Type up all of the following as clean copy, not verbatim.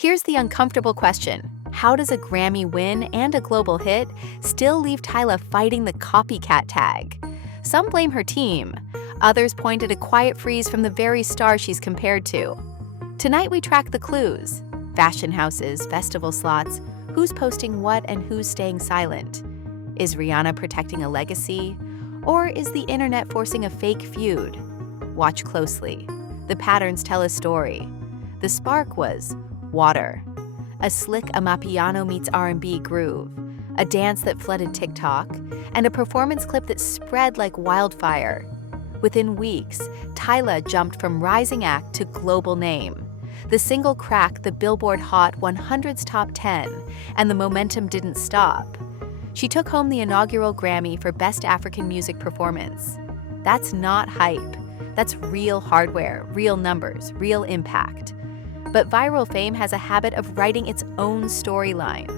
Here's the uncomfortable question. How does a Grammy win and a global hit still leave Tyla fighting the copycat tag? Some blame her team. Others point at a quiet freeze from the very star she's compared to. Tonight we track the clues. Fashion houses, festival slots, who's posting what and who's staying silent. Is Rihanna protecting a legacy? Or is the internet forcing a fake feud? Watch closely. The patterns tell a story. The spark was water. A slick Amapiano meets R&B groove, a dance that flooded TikTok, and a performance clip that spread like wildfire. Within weeks, Tyla jumped from rising act to global name. The single cracked the Billboard Hot 100's top 10, and the momentum didn't stop. She took home the inaugural Grammy for Best African Music Performance. That's not hype. That's real hardware, real numbers, real impact. But viral fame has a habit of writing its own storyline.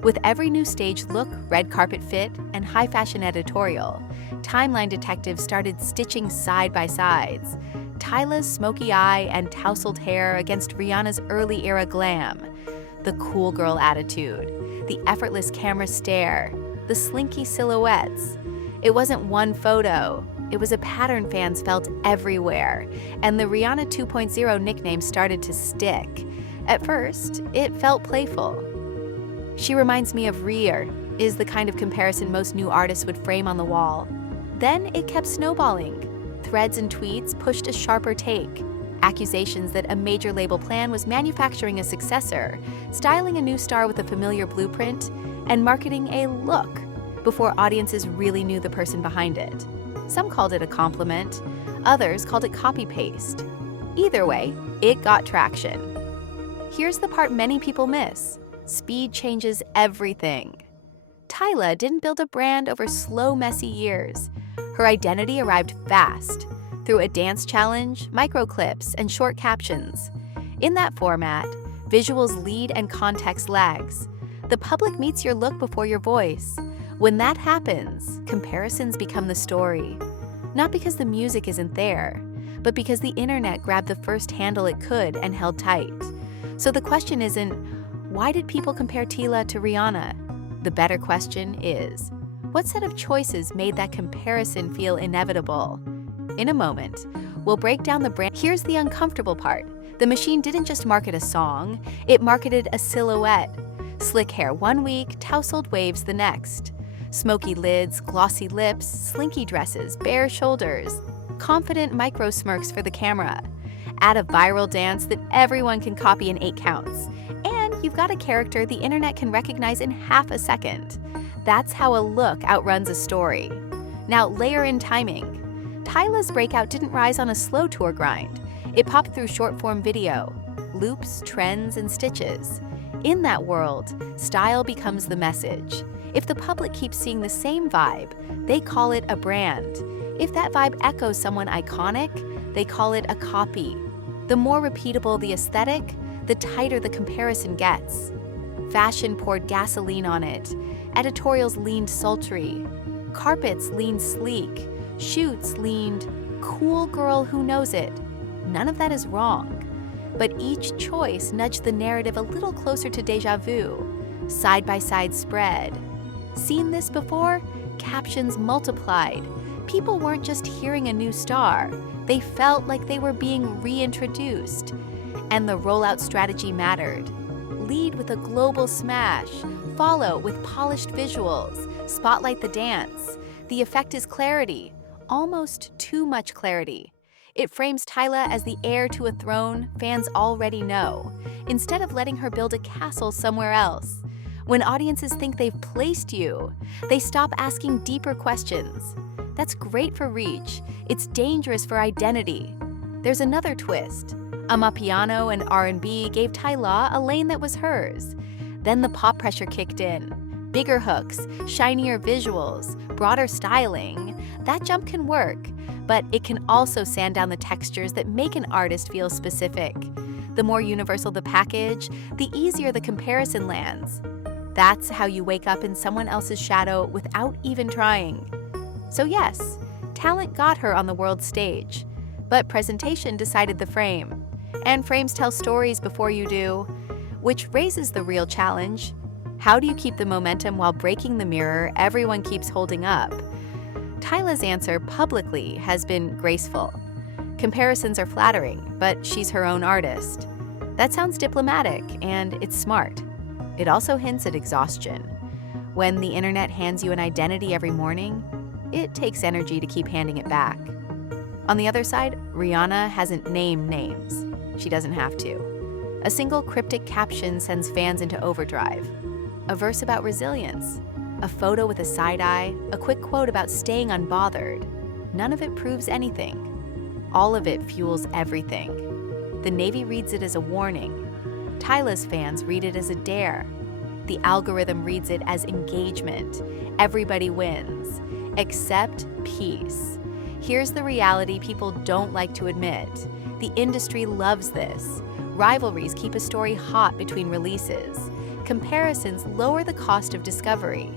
With every new stage look, red carpet fit, and high fashion editorial, timeline detectives started stitching side-by-sides. Tyla's smoky eye and tousled hair against Rihanna's early era glam. The cool girl attitude, the effortless camera stare, the slinky silhouettes. It wasn't one photo. It was a pattern fans felt everywhere, and the Rihanna 2.0 nickname started to stick. At first, it felt playful. She reminds me of Rhea, is the kind of comparison most new artists would frame on the wall. Then it kept snowballing. Threads and tweets pushed a sharper take. Accusations that a major label plan was manufacturing a successor, styling a new star with a familiar blueprint, and marketing a look before audiences really knew the person behind it. Some called it a compliment, others called it copy-paste. Either way, it got traction. Here's the part many people miss. Speed changes everything. Tyla didn't build a brand over slow, messy years. Her identity arrived fast, through a dance challenge, microclips, and short captions. In that format, visuals lead and context lags. The public meets your look before your voice. When that happens, comparisons become the story. Not because the music isn't there, but because the internet grabbed the first handle it could and held tight. So the question isn't, why did people compare Tyla to Rihanna? The better question is, what set of choices made that comparison feel inevitable? In a moment, we'll break down the brand. Here's the uncomfortable part. The machine didn't just market a song, it marketed a silhouette. Slick hair one week, tousled waves the next. Smoky lids, glossy lips, slinky dresses, bare shoulders. Confident micro smirks for the camera. Add a viral dance that everyone can copy in 8 counts. And you've got a character the internet can recognize in half a second. That's how a look outruns a story. Now layer in timing. Tyla's breakout didn't rise on a slow tour grind. It popped through short-form video, loops, trends, and stitches. In that world, style becomes the message. If the public keeps seeing the same vibe, they call it a brand. If that vibe echoes someone iconic, they call it a copy. The more repeatable the aesthetic, the tighter the comparison gets. Fashion poured gasoline on it. Editorials leaned sultry. Carpets leaned sleek. Shoots leaned cool girl who knows it. None of that is wrong. But each choice nudged the narrative a little closer to déjà vu. Side-by-side spread. Seen this before? Captions multiplied. People weren't just hearing a new star. They felt like they were being reintroduced. And the rollout strategy mattered. Lead with a global smash. Follow with polished visuals. Spotlight the dance. The effect is clarity. Almost too much clarity. It frames Tyla as the heir to a throne fans already know, instead of letting her build a castle somewhere else. When audiences think they've placed you, they stop asking deeper questions. That's great for reach. It's dangerous for identity. There's another twist. Amapiano and R&B gave Tyla a lane that was hers. Then the pop pressure kicked in. Bigger hooks, shinier visuals, broader styling. That jump can work, but it can also sand down the textures that make an artist feel specific. The more universal the package, the easier the comparison lands. That's how you wake up in someone else's shadow without even trying. So yes, talent got her on the world stage, but presentation decided the frame. And frames tell stories before you do. Which raises the real challenge. How do you keep the momentum while breaking the mirror everyone keeps holding up? Tyla's answer publicly has been graceful. Comparisons are flattering, but she's her own artist. That sounds diplomatic, and it's smart. It also hints at exhaustion. When the internet hands you an identity every morning, it takes energy to keep handing it back. On the other side, Rihanna hasn't named names. She doesn't have to. A single cryptic caption sends fans into overdrive. A verse about resilience, a photo with a side eye, a quick quote about staying unbothered. None of it proves anything. All of it fuels everything. The Navy reads it as a warning. Tyla's fans read it as a dare. The algorithm reads it as engagement. Everybody wins, except peace. Here's the reality people don't like to admit. The industry loves this. Rivalries keep a story hot between releases. Comparisons lower the cost of discovery.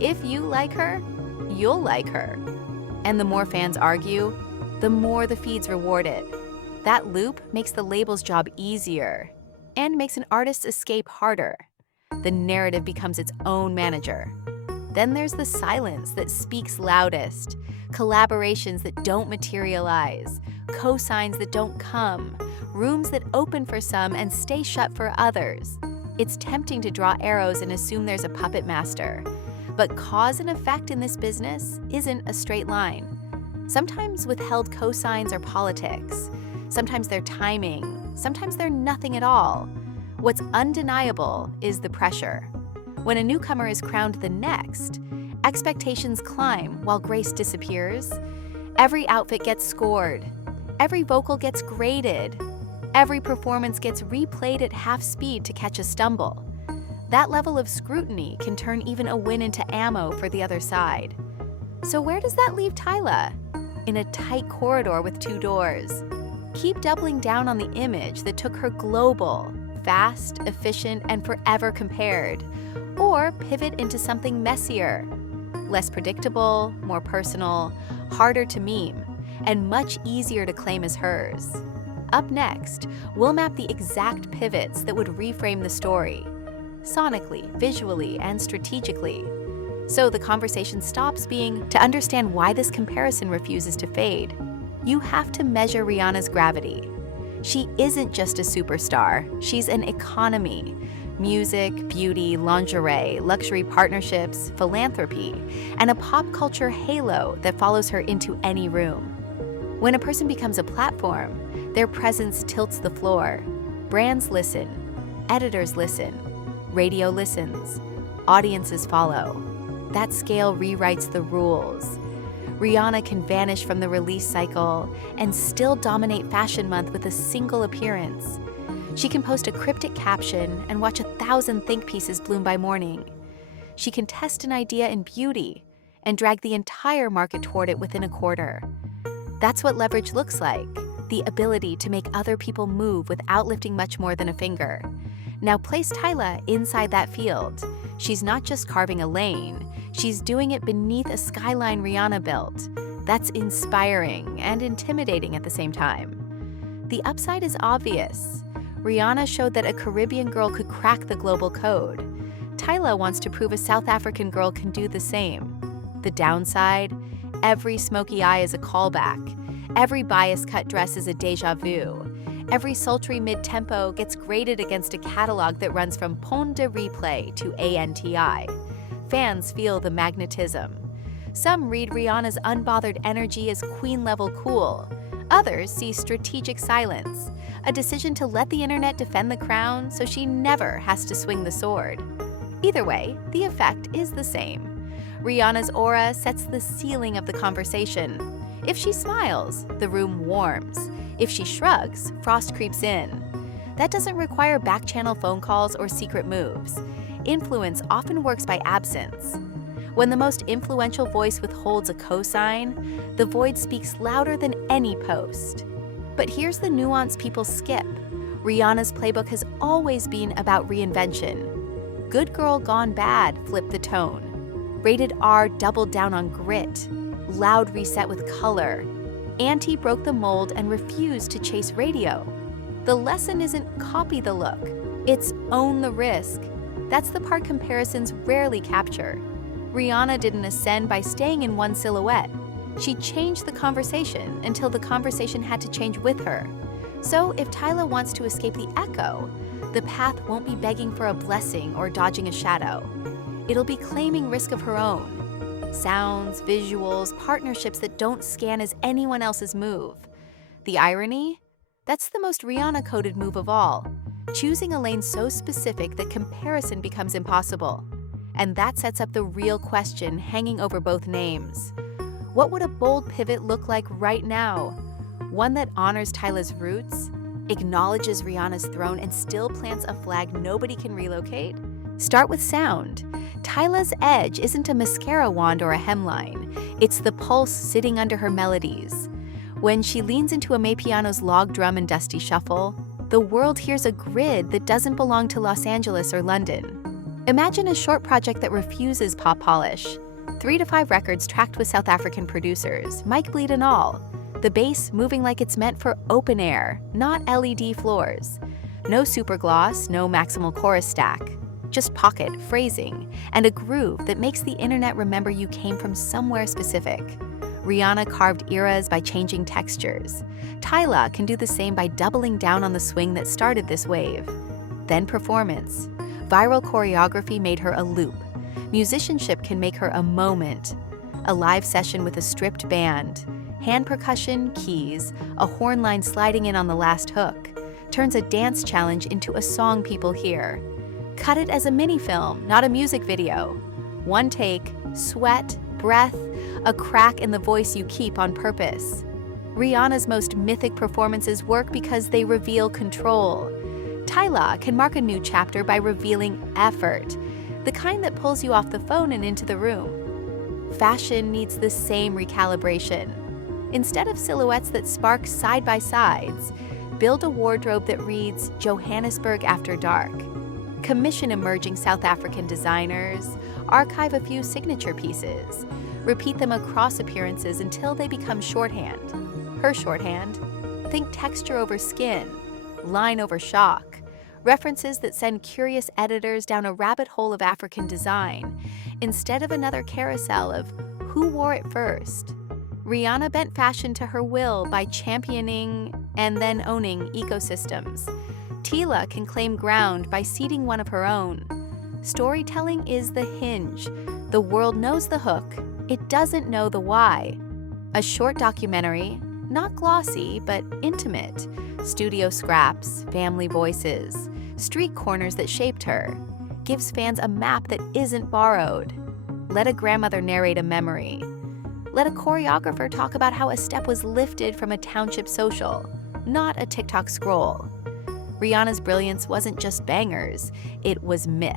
If you like her, you'll like her. And the more fans argue, the more the feeds reward it. That loop makes the label's job easier and makes an artist's escape harder. The narrative becomes its own manager. Then there's the silence that speaks loudest, collaborations that don't materialize, cosigns that don't come, rooms that open for some and stay shut for others. It's tempting to draw arrows and assume there's a puppet master. But cause and effect in this business isn't a straight line. Sometimes withheld cosigns are politics. Sometimes they're timing. Sometimes they're nothing at all. What's undeniable is the pressure. When a newcomer is crowned the next, expectations climb while grace disappears. Every outfit gets scored. Every vocal gets graded. Every performance gets replayed at half speed to catch a stumble. That level of scrutiny can turn even a win into ammo for the other side. So where does that leave Tyla? In a tight corridor with 2 doors. Keep doubling down on the image that took her global, fast, efficient, and forever compared. Or pivot into something messier, less predictable, more personal, harder to meme, and much easier to claim as hers. Up next, we'll map the exact pivots that would reframe the story, sonically, visually, and strategically. So the conversation stops being to understand why this comparison refuses to fade. You have to measure Rihanna's gravity. She isn't just a superstar, she's an economy. Music, beauty, lingerie, luxury partnerships, philanthropy, and a pop culture halo that follows her into any room. When a person becomes a platform, their presence tilts the floor. Brands listen, editors listen, radio listens, audiences follow. That scale rewrites the rules. Rihanna can vanish from the release cycle and still dominate Fashion Month with a single appearance. She can post a cryptic caption and watch 1,000 think pieces bloom by morning. She can test an idea in beauty and drag the entire market toward it within a quarter. That's what leverage looks like, the ability to make other people move without lifting much more than a finger. Now place Tyla inside that field. She's not just carving a lane, she's doing it beneath a skyline Rihanna built. That's inspiring and intimidating at the same time. The upside is obvious. Rihanna showed that a Caribbean girl could crack the global code. Tyla wants to prove a South African girl can do the same. The downside? Every smoky eye is a callback. Every bias-cut dress is a déjà vu. Every sultry mid-tempo gets graded against a catalog that runs from Pont de Replay to ANTI. Fans feel the magnetism. Some read Rihanna's unbothered energy as queen-level cool. Others see strategic silence, a decision to let the internet defend the crown so she never has to swing the sword. Either way, the effect is the same. Rihanna's aura sets the ceiling of the conversation. If she smiles, the room warms. If she shrugs, frost creeps in. That doesn't require back-channel phone calls or secret moves. Influence often works by absence. When the most influential voice withholds a cosign, the void speaks louder than any post. But here's the nuance people skip. Rihanna's playbook has always been about reinvention. Good Girl Gone Bad flipped the tone. Rated R doubled down on grit. Loud reset with color. Anti broke the mold and refused to chase radio. The lesson isn't copy the look, It's own the risk. That's the part comparisons rarely capture. Rihanna didn't ascend by staying in one silhouette. She changed the conversation until the conversation had to change with her. So if Tyla wants to escape the echo, the path won't be begging for a blessing or dodging a shadow. It'll be claiming risk of her own. Sounds, visuals, partnerships that don't scan as anyone else's move. The irony? That's the most Rihanna-coded move of all. Choosing a lane so specific that comparison becomes impossible. And that sets up the real question hanging over both names. What would a bold pivot look like right now? One that honors Tyla's roots, acknowledges Rihanna's throne, and still plants a flag nobody can relocate? Start with sound. Tyla's edge isn't a mascara wand or a hemline. It's the pulse sitting under her melodies. When she leans into Amapiano's log drum and dusty shuffle, the world hears a grid that doesn't belong to Los Angeles or London. Imagine a short project that refuses pop polish. 3 to 5 records tracked with South African producers, mic bleed and all. The bass moving like it's meant for open air, not LED floors. No super gloss, no maximal chorus stack. Just pocket, phrasing, and a groove that makes the internet remember you came from somewhere specific. Rihanna carved eras by changing textures. Tyla can do the same by doubling down on the swing that started this wave. Then performance. Viral choreography made her a loop. Musicianship can make her a moment. A live session with a stripped band. Hand percussion, keys, a horn line sliding in on the last hook, turns a dance challenge into a song people hear. Cut it as a mini-film, not a music video. One take, sweat, breath, a crack in the voice you keep on purpose. Rihanna's most mythic performances work because they reveal control. Tyla can mark a new chapter by revealing effort, the kind that pulls you off the phone and into the room. Fashion needs the same recalibration. Instead of silhouettes that spark side-by-sides, build a wardrobe that reads Johannesburg After Dark. Commission emerging South African designers, archive a few signature pieces, repeat them across appearances until they become shorthand. Her shorthand? Think texture over skin, line over shock, references that send curious editors down a rabbit hole of African design, instead of another carousel of who wore it first. Rihanna bent fashion to her will by championing and then owning ecosystems. Tyla can claim ground by seeding one of her own. Storytelling is the hinge. The world knows the hook. It doesn't know the why. A short documentary, not glossy, but intimate. Studio scraps, family voices, street corners that shaped her. Gives fans a map that isn't borrowed. Let a grandmother narrate a memory. Let a choreographer talk about how a step was lifted from a township social, not a TikTok scroll. Rihanna's brilliance wasn't just bangers, it was myth.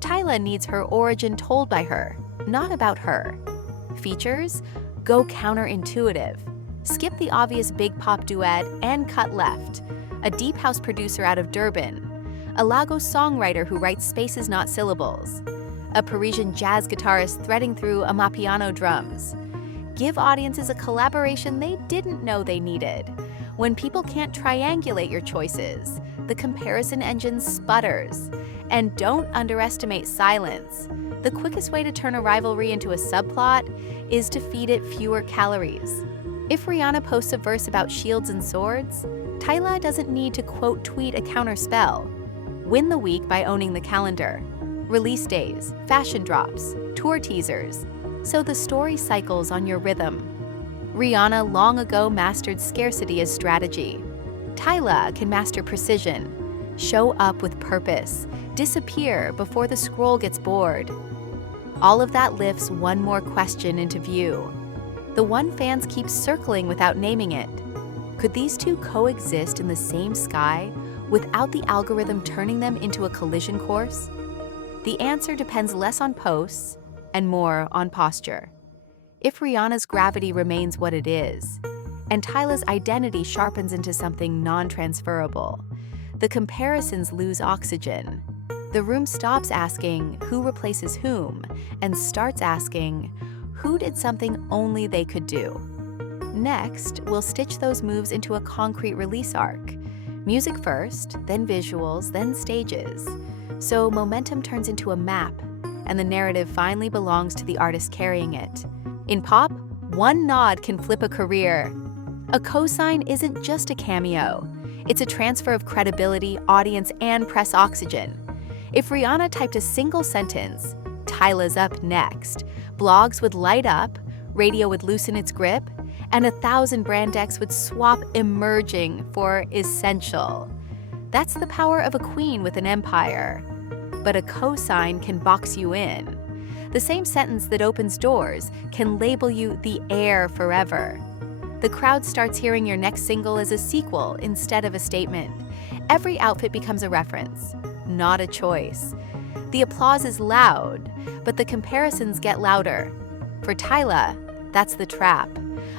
Tyla needs her origin told by her, not about her. Features? Go counterintuitive. Skip the obvious big pop duet and cut left. A deep house producer out of Durban. A Lagos songwriter who writes spaces, not syllables. A Parisian jazz guitarist threading through Amapiano drums. Give audiences a collaboration they didn't know they needed. When people can't triangulate your choices, the comparison engine sputters. And don't underestimate silence. The quickest way to turn a rivalry into a subplot is to feed it fewer calories. If Rihanna posts a verse about shields and swords, Tyla doesn't need to quote tweet a counterspell. Win the week by owning the calendar. Release days, fashion drops, tour teasers. So the story cycles on your rhythm. Rihanna long ago mastered scarcity as strategy. Tyla can master precision. Show up with purpose. Disappear before the scroll gets bored. All of that lifts one more question into view. The one fans keep circling without naming it. Could these two coexist in the same sky without the algorithm turning them into a collision course? The answer depends less on posts and more on posture. If Rihanna's gravity remains what it is, and Tyla's identity sharpens into something non-transferable, the comparisons lose oxygen. The room stops asking who replaces whom and starts asking who did something only they could do. Next, we'll stitch those moves into a concrete release arc. Music first, then visuals, then stages. So momentum turns into a map, and the narrative finally belongs to the artist carrying it. In pop, one nod can flip a career. A cosign isn't just a cameo. It's a transfer of credibility, audience, and press oxygen. If Rihanna typed a single sentence, "Tyla's up next," blogs would light up, radio would loosen its grip, and 1,000 brand decks would swap emerging for essential. That's the power of a queen with an empire. But a cosign can box you in. The same sentence that opens doors can label you the heir forever. The crowd starts hearing your next single as a sequel instead of a statement. Every outfit becomes a reference, not a choice. The applause is loud, but the comparisons get louder. For Tyla, that's the trap,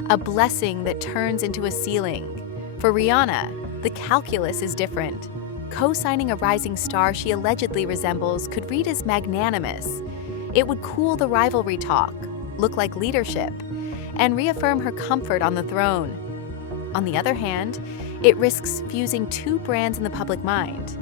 a blessing that turns into a ceiling. For Rihanna, the calculus is different. Co-signing a rising star she allegedly resembles could read as magnanimous. It would cool the rivalry talk, look like leadership, and reaffirm her comfort on the throne. On the other hand, it risks fusing two brands in the public mind.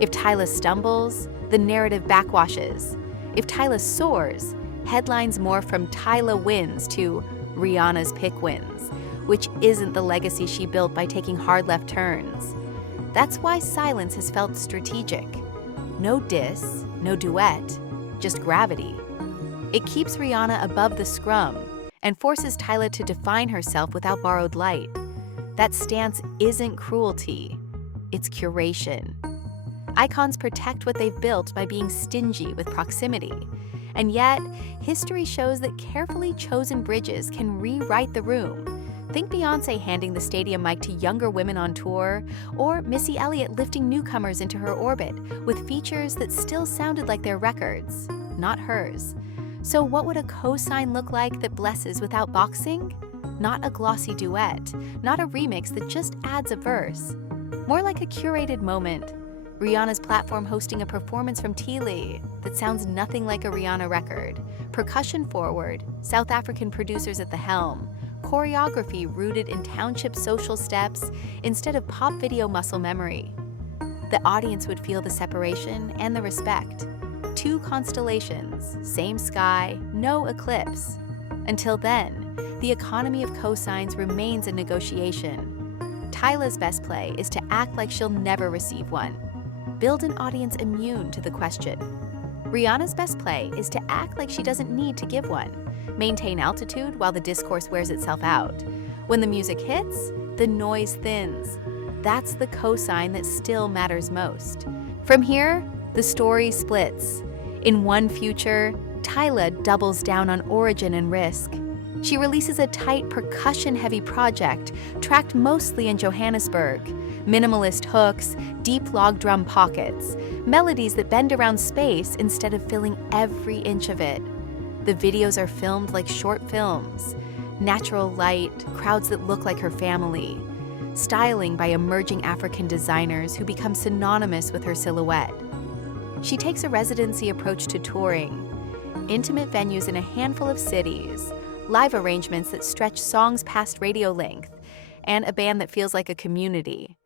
If Tyla stumbles, the narrative backwashes. If Tyla soars, headlines morph from Tyla wins to Rihanna's pick wins, which isn't the legacy she built by taking hard left turns. That's why silence has felt strategic. No diss, no duet, just gravity. It keeps Rihanna above the scrum and forces Tyla to define herself without borrowed light. That stance isn't cruelty, it's curation. Icons protect what they've built by being stingy with proximity. And yet, history shows that carefully chosen bridges can rewrite the room. Think Beyoncé handing the stadium mic to younger women on tour, or Missy Elliott lifting newcomers into her orbit with features that still sounded like their records, not hers. So what would a cosign look like that blesses without boxing? Not a glossy duet, not a remix that just adds a verse. More like a curated moment. Rihanna's platform hosting a performance from Tyla that sounds nothing like a Rihanna record. Percussion forward, South African producers at the helm. Choreography rooted in township social steps instead of pop video muscle memory. The audience would feel the separation and the respect. Two constellations, same sky, no eclipse. Until then, the economy of cosigns remains a negotiation. Tyla's best play is to act like she'll never receive one. Build an audience immune to the question. Rihanna's best play is to act like she doesn't need to give one. Maintain altitude while the discourse wears itself out. When the music hits, the noise thins. That's the cosign that still matters most. From here, the story splits. In one future, Tyla doubles down on origin and risk. She releases a tight, percussion-heavy project, tracked mostly in Johannesburg. Minimalist hooks, deep log drum pockets, melodies that bend around space instead of filling every inch of it. The videos are filmed like short films. Natural light, crowds that look like her family. Styling by emerging African designers who become synonymous with her silhouette. She takes a residency approach to touring. Intimate venues in a handful of cities, live arrangements that stretch songs past radio length, and a band that feels like a community.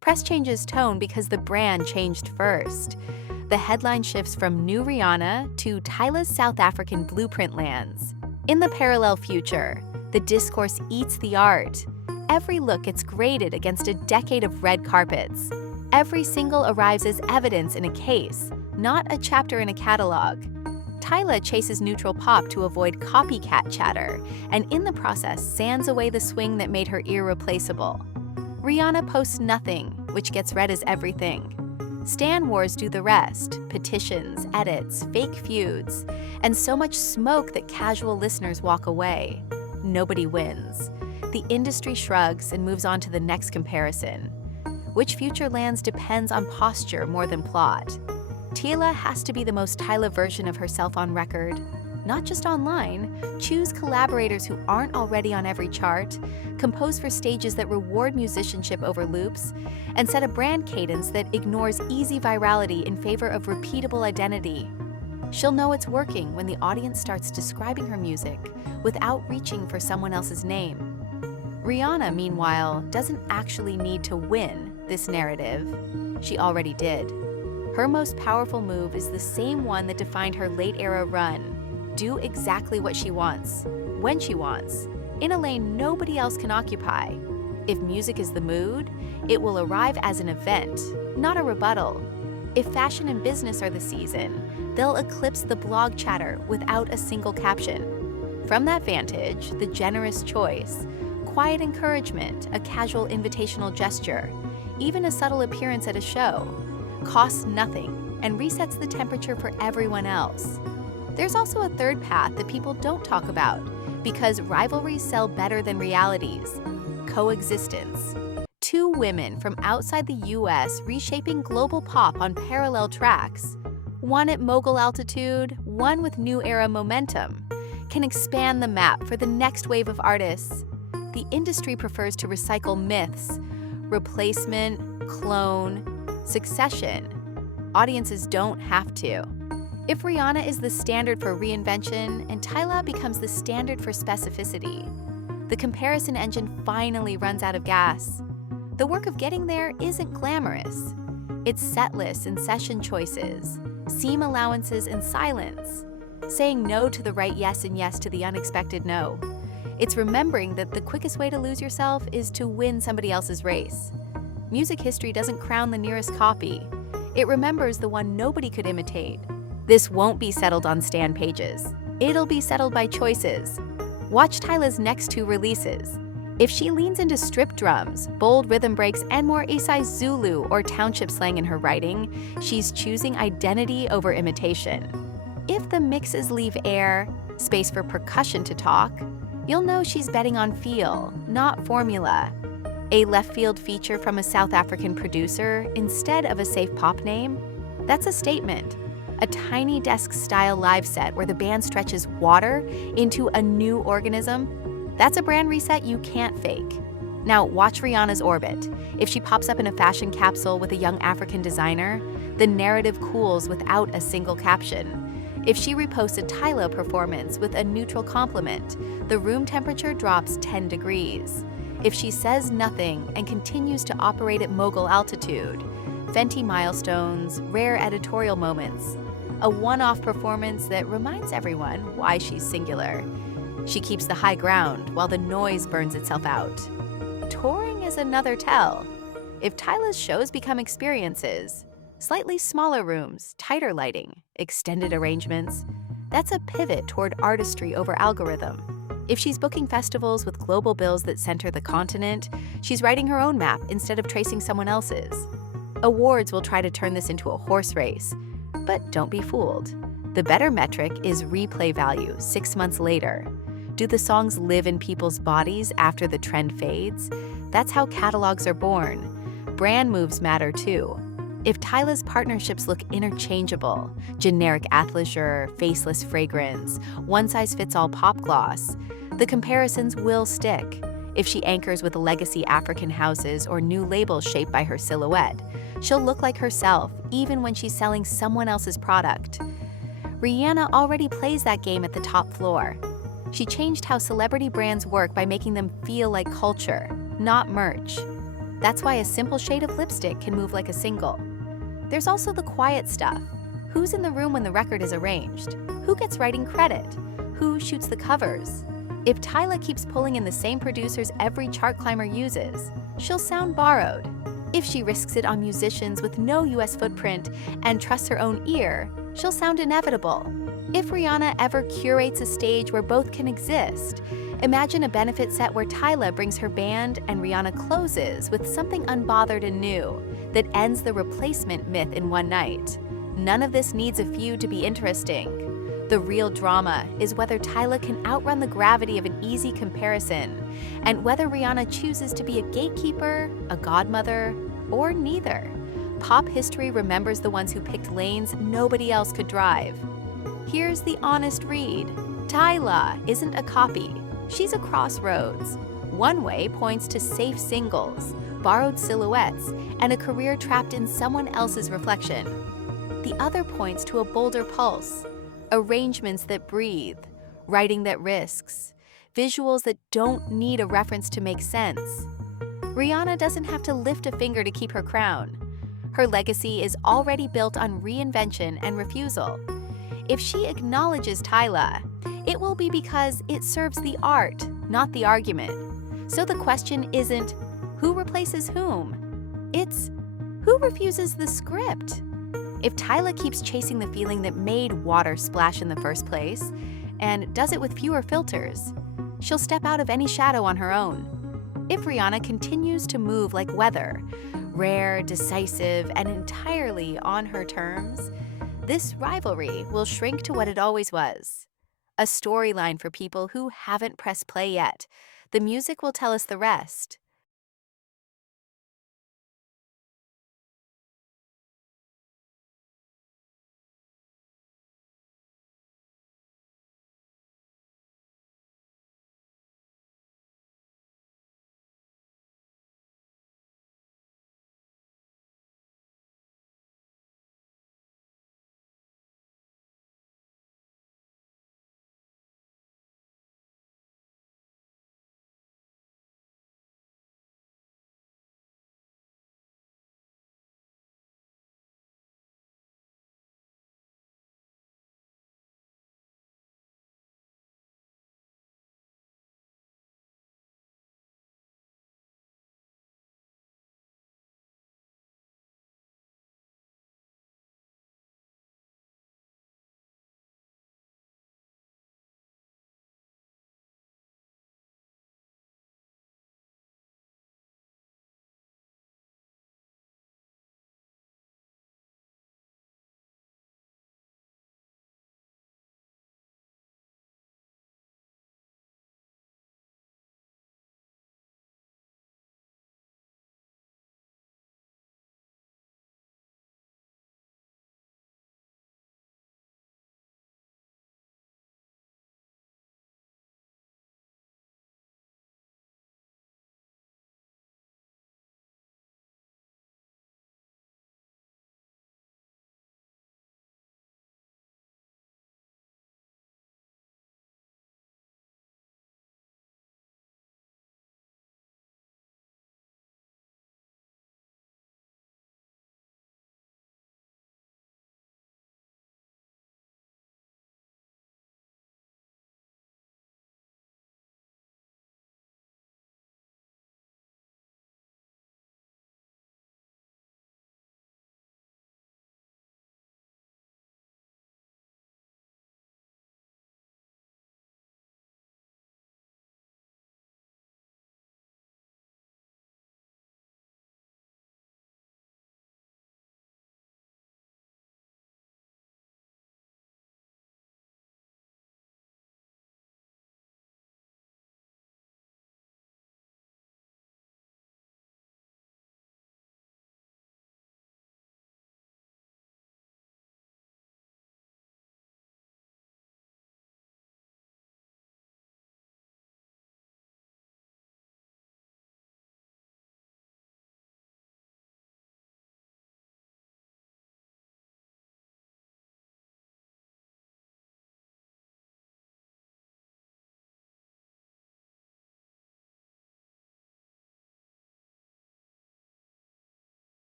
Press changes tone because the brand changed first. The headline shifts from New Rihanna to Tyla's South African blueprint lands. In the parallel future, the discourse eats the art. Every look gets graded against a decade of red carpets. Every single arrives as evidence in a case, not a chapter in a catalog. Tyla chases neutral pop to avoid copycat chatter, and in the process sands away the swing that made her irreplaceable. Rihanna posts nothing, which gets read as everything. Stan wars do the rest, petitions, edits, fake feuds, and so much smoke that casual listeners walk away. Nobody wins. The industry shrugs and moves on to the next comparison. Which future lands depends on posture more than plot. Tyla has to be the most Tyla version of herself on record. Not just online, choose collaborators who aren't already on every chart, compose for stages that reward musicianship over loops, and set a brand cadence that ignores easy virality in favor of repeatable identity. She'll know it's working when the audience starts describing her music without reaching for someone else's name. Rihanna, meanwhile, doesn't actually need to win. this narrative. She already did. Her most powerful move is the same one that defined her late-era run. Do exactly what she wants, when she wants, in a lane nobody else can occupy. If music is the mood, it will arrive as an event, not a rebuttal. If fashion and business are the season, they'll eclipse the blog chatter without a single caption. From that vantage, the generous choice, quiet encouragement, a casual invitational gesture, even a subtle appearance at a show, costs nothing and resets the temperature for everyone else. There's also a third path that people don't talk about because rivalries sell better than realities: coexistence. Two women from outside the US reshaping global pop on parallel tracks, one at mogul altitude, one with new era momentum, can expand the map for the next wave of artists. The industry prefers to recycle myths: replacement, clone, succession. Audiences don't have to. If Rihanna is the standard for reinvention and Tyla becomes the standard for specificity, the comparison engine finally runs out of gas. The work of getting there isn't glamorous. It's set lists and session choices, seam allowances and silence, saying no to the right yes and yes to the unexpected no. It's remembering that the quickest way to lose yourself is to win somebody else's race. Music history doesn't crown the nearest copy. It remembers the one nobody could imitate. This won't be settled on stand pages. It'll be settled by choices. Watch Tyla's next two releases. If she leans into strip drums, bold rhythm breaks, and more Asai Zulu or township slang in her writing, she's choosing identity over imitation. If the mixes leave air, space for percussion to talk, you'll know she's betting on feel, not formula. A left field feature from a South African producer instead of a safe pop name? That's a statement. A tiny desk-style live set where the band stretches water into a new organism? That's a brand reset you can't fake. Now watch Rihanna's orbit. If she pops up in a fashion capsule with a young African designer, the narrative cools without a single caption. If she reposts a Tyla performance with a neutral compliment, the room temperature drops 10 degrees. If she says nothing and continues to operate at mogul altitude, Fenty milestones, rare editorial moments, a one-off performance that reminds everyone why she's singular. She keeps the high ground while the noise burns itself out. Touring is another tell. If Tyla's shows become experiences, slightly smaller rooms, tighter lighting, extended arrangements, that's a pivot toward artistry over algorithm. If she's booking festivals with global bills that center the continent, she's writing her own map instead of tracing someone else's. Awards will try to turn this into a horse race, but don't be fooled. The better metric is replay value 6 months later. Do the songs live in people's bodies after the trend fades? That's how catalogs are born. Brand moves matter too. If Tyla's partnerships look interchangeable, generic athleisure, faceless fragrance, one-size-fits-all pop gloss, the comparisons will stick. If she anchors with legacy African houses or new labels shaped by her silhouette, she'll look like herself even when she's selling someone else's product. Rihanna already plays that game at the top floor. She changed how celebrity brands work by making them feel like culture, not merch. That's why a simple shade of lipstick can move like a single. There's also the quiet stuff. Who's in the room when the record is arranged? Who gets writing credit? Who shoots the covers? If Tyla keeps pulling in the same producers every chart climber uses, she'll sound borrowed. If she risks it on musicians with no US footprint and trusts her own ear, she'll sound inevitable. If Rihanna ever curates a stage where both can exist, imagine a benefit set where Tyla brings her band and Rihanna closes with something unbothered and new that ends the replacement myth in one night. None of this needs a feud to be interesting. The real drama is whether Tyla can outrun the gravity of an easy comparison, and whether Rihanna chooses to be a gatekeeper, a godmother, or neither. Pop history remembers the ones who picked lanes nobody else could drive. Here's the honest read. Tyla isn't a copy. She's a crossroads. One way points to safe singles, borrowed silhouettes, and a career trapped in someone else's reflection. The other points to a bolder pulse, arrangements that breathe, writing that risks, visuals that don't need a reference to make sense. Rihanna doesn't have to lift a finger to keep her crown. Her legacy is already built on reinvention and refusal. If she acknowledges Tyla, it will be because it serves the art, not the argument. So the question isn't who replaces whom, it's who refuses the script. If Tyla keeps chasing the feeling that made water splash in the first place, and does it with fewer filters, she'll step out of any shadow on her own. If Rihanna continues to move like weather, rare, decisive, and entirely on her terms, this rivalry will shrink to what it always was. A storyline for people who haven't pressed play yet. The music will tell us the rest.